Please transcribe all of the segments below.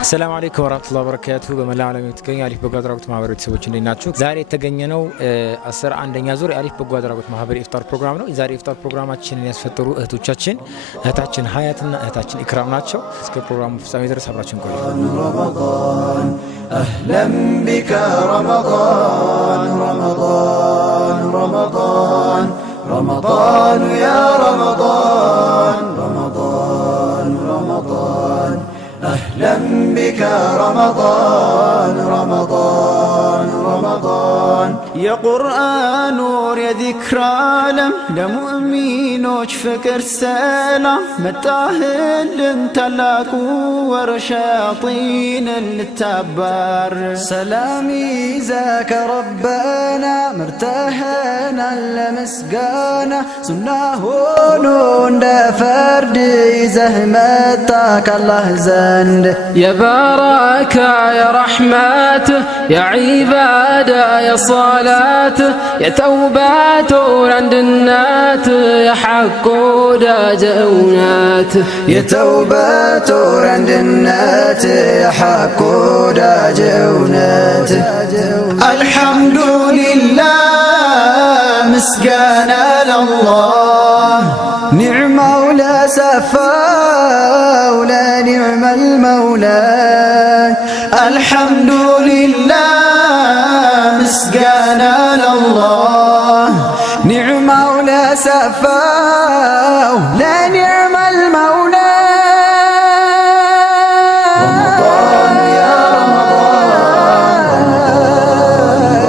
السلام عليكم ورحمة الله وبركاته بملا عالمي تكين ألف بقدرات محاضرة سوتشين ليناتشو زاري تجنينو أسر عندنا زور ألف بقدرات محاضرة إفطار برنامجنا زاري إفطار برنامجنا الناس فتروا هتوتشين هتاچن حياتنا هتاچن إكرامناتشو سك برنامج في سامي درس حبراتشون كله رمضان أهلا بك رمضان رمضان رمضان رمضان يا رمضان رمضان رمضان أهلا بك رمضان رمضان رمضان يا قرآن نور يا ذكر عالم لمؤمنوش فكر سلام متاهل انت لاكو ورشاطين التبار سلامي ذاك ربنا مرتاحنا لمسقانا سناه نون فرد زهمتك الله زند يا بركة يا رحمته يا عبادة يا صلاته يا توباته عند النات يا حق داجونات يا توباته عند النات يا حق داجونات الحمد لله مسكانا لله نعم ولا سفا ولا نعم المولى الحمد لله مسكانا لله نعم ولا سفا ولا نعم المولى رمضان يا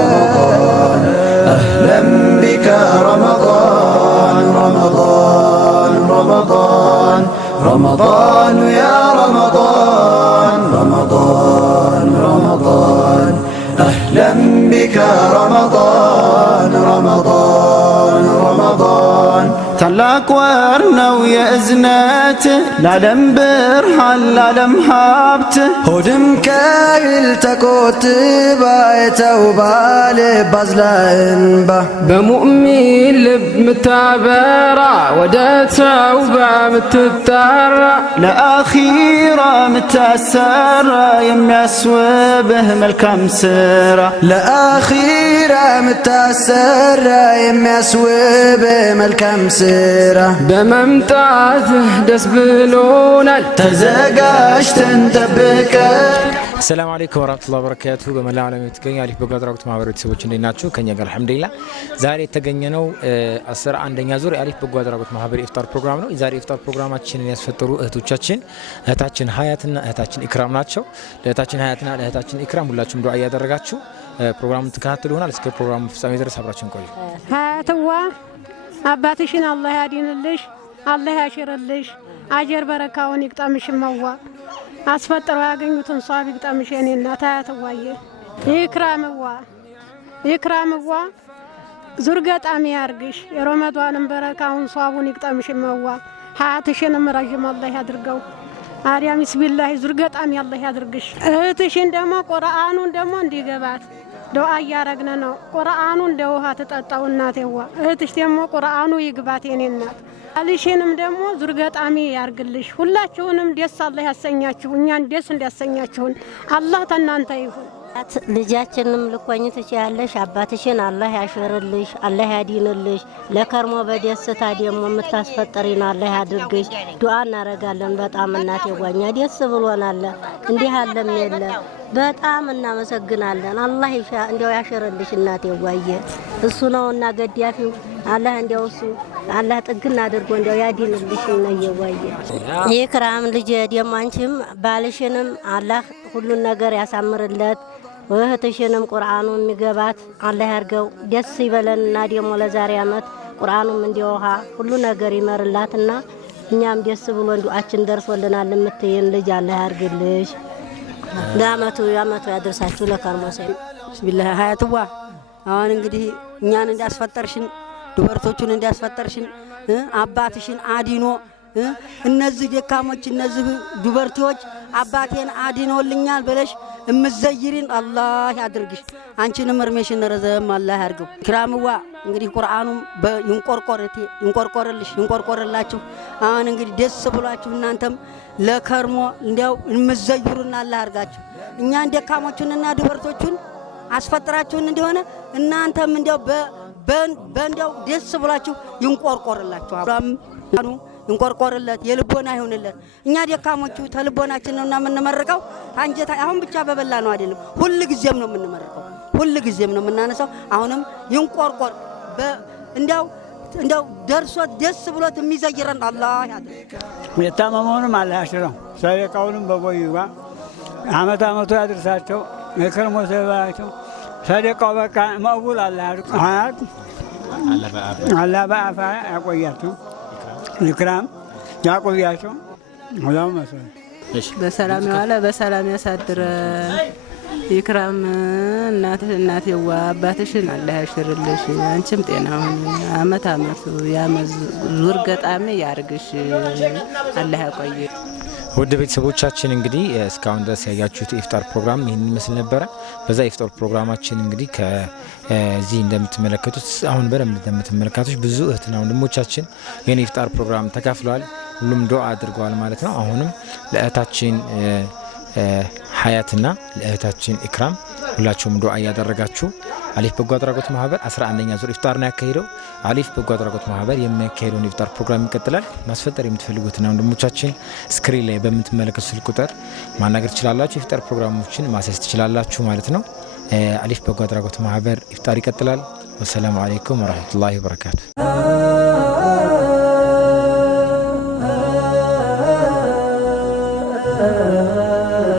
رمضان أهلا بك رمضان رمضان رمضان رمضان يا رمضان رمضان رمضان أهلا بك رمضان رمضان رمضان ታላቅ ወር ነው የእዝነት ለዓለም ብርሃን ለዓለም ሀብት ሆድም ከይል ተቆጥባ የተውባ ልብ አዝላ እንባ በሙእሚን ልብ ምታበራ ወደ ተውባ ምትጠራ ለአኺራ ምታሰራ የሚያስውብህ መልካም ስራ ለአኺራ ምታሰራ የሚያስውብህ መልካም ስራ በመምጣትህ ደስ ብሎናል ተዘጋጅተን ጠብቀን السلام عليكم ورحمة الله وبركاته بملا عالمي تكين ألف بقدرات محاضرة سوتشين ليناتشو كنيا قال الحمد لله زاري تجنينو أسر عندنا زور ألف بقدرات محاضرة إفطار برنامجنا زاري إفطار برنامجنا الناس فتروا هتوتشين هتاچن حياتنا هتاچن إكرامناتشو هتاچن حياتنا هتاچن إكرام ولا تشم دعاء درجاتشو برنامج تكاتلونا لسه برنامج في سامي درس حبراتشون كله هاتوا አባትሽን አላህ ያዲንልሽ አላህ ያሽርልሽ አጀር በረካውን ይቅጠምሽ መዋ አስፈጥረው ያገኙትን ሷብ ይቅጠምሽ የኔ እናት አያተዋየ ይክራምዋ ዙርገጣሚ ያርግሽ የረመዳንን በረካውን ሷቡን ይቅጠምሽ መዋ ሀያትሽንም ረጅም አላህ ያድርገው አሪያ ቢስሚላህ ዙርገጣሚ አላህ ያድርግሽ እህትሽን ደግሞ ቁርአኑን ደግሞ እንዲገባት ዱዓ ያረግነ ነው ቁርአኑ እንደ ውሃ ተጠጣው እናቴዋ እህትሽ ደግሞ ቁርአኑ ይግባት የኔ እናት አልሽንም ደግሞ ዙርገጣሚ ያርግልሽ ሁላችሁንም ደስ አላህ ያሰኛችሁ እኛን ደስ እንዲያሰኛችሁን አላህ ተናንተ ይሁን ልጃችንም ልቆኝ ትችያለሽ አባትሽን አላህ ያሽርልሽ አላህ ያዲንልሽ ለከርሞ በደስታ ደግሞ የምታስፈጥሪና አላህ ያድርግሽ ዱዓ እናረጋለን በጣም እናቴ ጓኛ ደስ ብሎናል እንዲህ አለም የለ በጣም እናመሰግናለን አላህ ይሻ እንደው ያሽርልሽ እናቴ ጓየ እሱ ነውና ገዲያፊው አላህ እንደው እሱ አላህ ጥግና አድርጎ እንደው ያዲንልሽ ነው የጓየ ይክራም ልጅ ደግሞ አንቺም ባልሽንም አላህ ሁሉን ነገር ያሳምርለት ወህተሽንም ቁርአኑ የሚገባት አላህ ያርገው ደስ ይበለንና ደግሞ ለዛሬ አመት ቁርአኑም እንዲውሃ ሁሉ ነገር ይመርላትና እኛም ደስ ብሎ ዱዓችን ደርሶልናል ለምትይን ልጅ አላህ ያርግልሽ ለአመቱ ያደርሳችሁ ለከርሞሰይ ቢስሚላህ ሀያትዋ አሁን እንግዲህ እኛን እንዲያስፈጠርሽን ዱበርቶቹን እንዲያስፈጠርሽን አባትሽን አዲኖ እነዚህ ደካሞች እነዚህ ዱበርቲዎች አባቴን አዲኖልኛል ብለሽ እምዘይሪን አላህ ያድርግሽ አንቺንም እርሜሽን ረዘም አላህ ያርገው ክራምዋ እንግዲህ ቁርአኑም ይንቆርቆርላችሁ አሁን እንግዲህ ደስ ብሏችሁ እናንተም ለከርሞ እንዲያው እምዘይሩና አላህ ያርጋችሁ እኛን ደካሞቹንና ድበርቶቹን አስፈጥራችሁን እንደሆነ እናንተም እንዲያው በእንዲያው ደስ ብሏችሁ ይንቆርቆርላችሁ ይንቆርቆርለት የልቦና ይሁንለት እኛ ደካሞቹ ተልቦናችን ነውና የምንመርቀው አንጀታ አሁን ብቻ በበላ ነው አይደለም ሁሉ ጊዜም ነው የምንመርቀው ሁሉ ጊዜም ነው የምናነሳው አሁንም ይንቆርቆር እንዲያው ደርሶ ደስ ብሎት የሚዘይረን አላህ ያድርግ የታመመውንም አላህ ያሽረው ሰደቃውንም በቦይዋ አመት ያድርሳቸው የከርሞ ሰባቸው ሰደቃው በቃ መቅቡል አላህ ያድርግ አላህ በአፋ ያቆያቸው ኢክራም ያቆያቸው ወላው መሰለ በሰላም ያለ በሰላም ያሳድረ ኢክራም እናቴዋ አባትሽን አላህ ያሽርልሽ አንቺም ጤናውን አመት ያመዝ ዙር ገጣሚ ያርግሽ አላህ ያቆይ ውድ ቤተሰቦቻችን እንግዲህ እስካሁን ድረስ ያያችሁት ኢፍጣር ፕሮግራም ይህን ይመስል ነበረ በዛ ኢፍጣር ፕሮግራማችን እንግዲህ ከዚህ እንደምትመለከቱት አሁን በደንብ እንደምትመለከቱት ብዙ እህትና ወንድሞቻችን የኔ ኢፍጣር ፕሮግራም ተካፍለዋል ሁሉም ዱዓ አድርገዋል ማለት ነው አሁንም ለእህታችን ሀያትና ለእህታችን ኢክራም ሁላችሁም ዱዓ ያደረጋችሁ አሊፍ በጎ አድራጎት ማህበር 11ኛ ዙር ኢፍጣር ነው ያካሄደው አሊፍ በጎ አድራጎት ማህበር የሚያካሄደውን ኢፍጣር ፕሮግራም ይቀጥላል ማስፈጠር የምትፈልጉትና ወንድሞቻችን ስክሪን ላይ በምትመለከቱት ስልክ ቁጥር ማናገር ትችላላችሁ ኢፍጣር ፕሮግራሞችን ማሰስ ትችላላችሁ ማለት ነው አሊፍ በጎ አድራጎት ማህበር ኢፍጣር ይቀጥላል ወሰላሙ አለይኩም ወራህመቱላሂ ወበረካቱ